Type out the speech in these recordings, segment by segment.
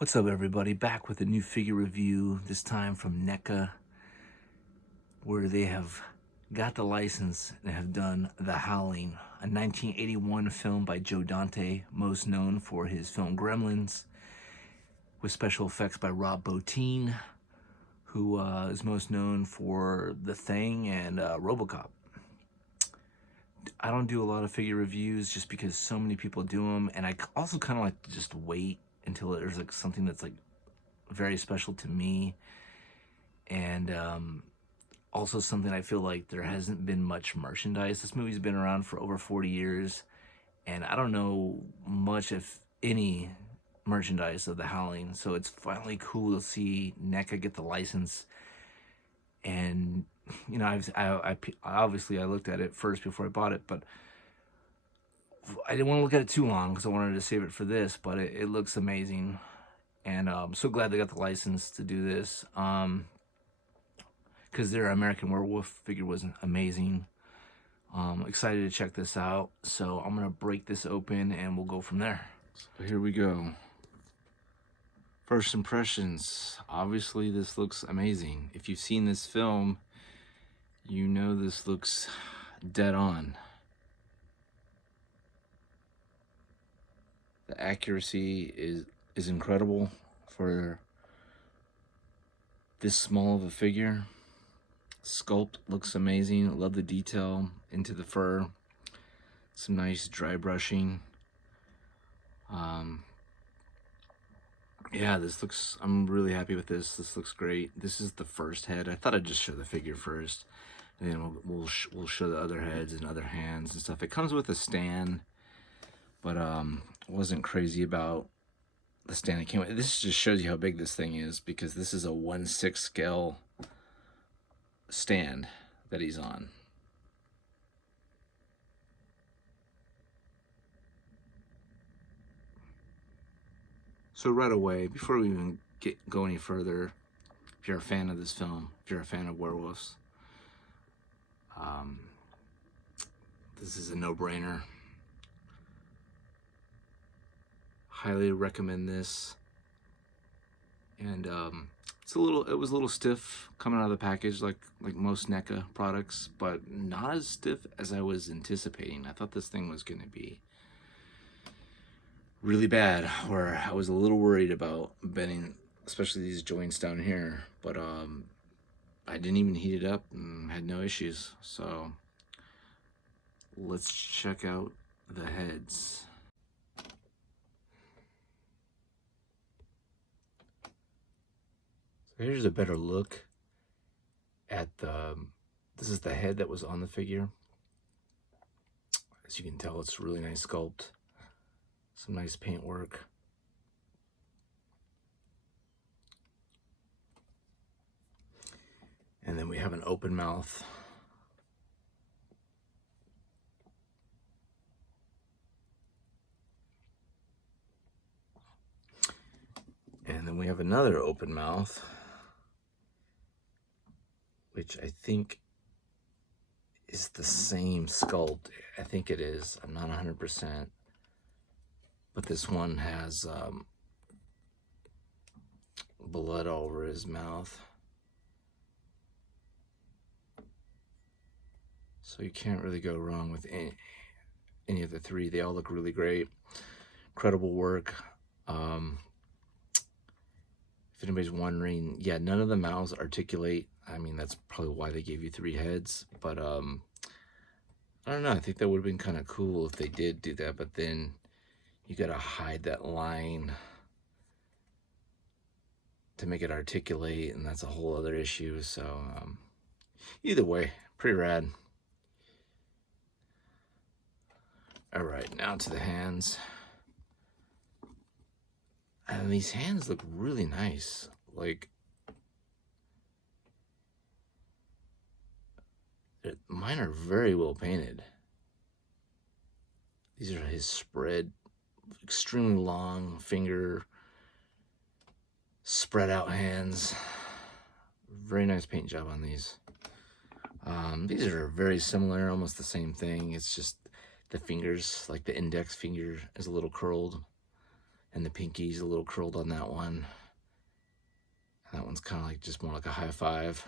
What's up, everybody? Back with a new figure review, this time from Neca, where they have got the license and have done The Howling, a 1981 film by Joe Dante, most known for his film Gremlins, with special effects by Rob Bottin, who is most known for The Thing and RoboCop. I don't do a lot of figure reviews just because so many people do them, and I also kind of like to just wait until there's like something that's like very special to me, and also something I feel like there hasn't been much merchandise. This movie's been around for over 40 years, and I don't know much, if any, merchandise of The Howling, so it's finally cool to see NECA get the license. And you know, obviously I looked at it first before I bought it, but I didn't want to look at it too long because I wanted to save it for this. But it looks amazing, and I'm so glad they got the license to do this. Because their American Werewolf figure was amazing. Excited to check this out. So I'm gonna break this open and we'll go from there. So here we go. First impressions. Obviously this looks amazing. If you've seen this film, you know this looks dead on. The accuracy is incredible for this small of a figure. Sculpt looks amazing. Love the detail into the fur. Some nice dry brushing. Yeah, I'm really happy with this. This looks great. This is the first head. I thought I'd just show the figure first, and then we'll show the other heads and other hands and stuff. It comes with a stand, but wasn't crazy about the stand it came with. This just shows you how big this thing is, because this is a 1/6 scale stand that he's on. So right away, before we even go any further, if you're a fan of this film, if you're a fan of werewolves, this is a no-brainer. Highly recommend this. And it was a little stiff coming out of the package, like most NECA products, but not as stiff as I was anticipating. I thought this thing was going to be really bad, where I was a little worried about bending, especially these joints down here, but I didn't even heat it up and had no issues. So let's check out the heads. So here's a better look at this is the head that was on the figure. As you can tell, it's really nice sculpt. Some nice paint work. And then we have an open mouth. And then we have another open mouth, which I think is the same sculpt. I think it is. I'm not 100%. But this one has blood all over his mouth. So you can't really go wrong with any of the three. They all look really great. Incredible work. If anybody's wondering, yeah, none of the mouths articulate. I mean, that's probably why they gave you 3 heads. But I don't know. I think that would have been kind of cool if they did do that. But then you got to hide that line to make it articulate, and that's a whole other issue. So either way, pretty rad. All right, now to the hands. And these hands look really nice. Like, mine are very well painted. These are his spread, extremely long finger, spread out hands. Very nice paint job on these. These are very similar, almost the same thing. It's just the fingers, like the index finger, is a little curled. And the pinky's a little curled on that one. And that one's kind of like just more like a high five.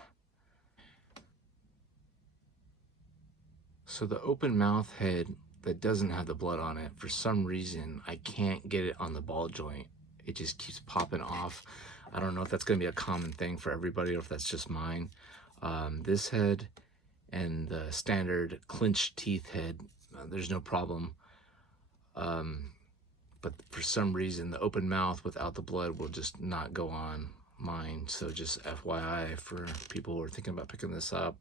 So the open mouth head that doesn't have the blood on it, for some reason, I can't get it on the ball joint. It just keeps popping off. I don't know if that's going to be a common thing for everybody or if that's just mine. This head and the standard clenched teeth head, there's no problem. But for some reason, the open mouth without the blood will just not go on mine. So just FYI for people who are thinking about picking this up.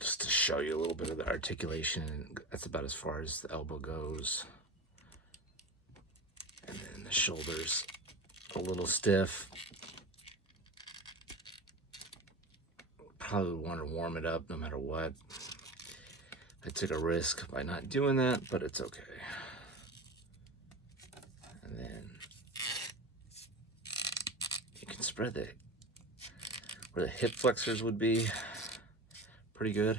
Just to show you a little bit of the articulation, that's about as far as the elbow goes. And then the shoulders a little stiff. Probably want to warm it up no matter what. I took a risk by not doing that, but it's okay. And then you can spread where the hip flexors would be. Pretty good.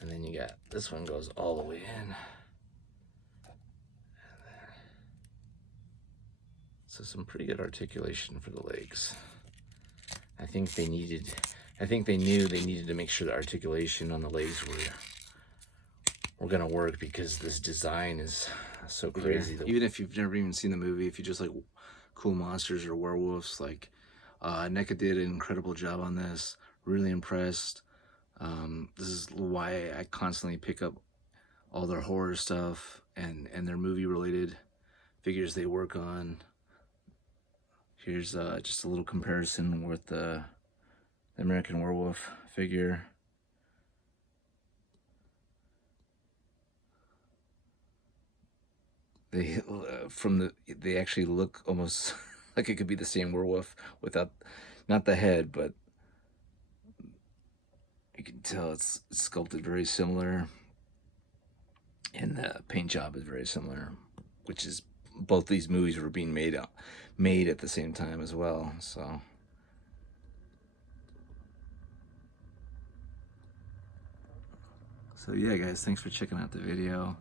And then you got, this one goes all the way in. So some pretty good articulation for the legs. I think they knew they needed to make sure the articulation on the legs were gonna work, because this design is so crazy. Even if you've never even seen the movie, if you just like cool monsters or werewolves, like Neca did an incredible job on this. Really impressed. This is why I constantly pick up all their horror stuff and their movie related figures they work on. Here's just a little comparison with the American Werewolf figure. They actually look almost like it could be the same werewolf without, not the head, but you can tell it's sculpted very similar, and the paint job is very similar, which is, both these movies were being made at the same time as well. So yeah, guys, thanks for checking out the video.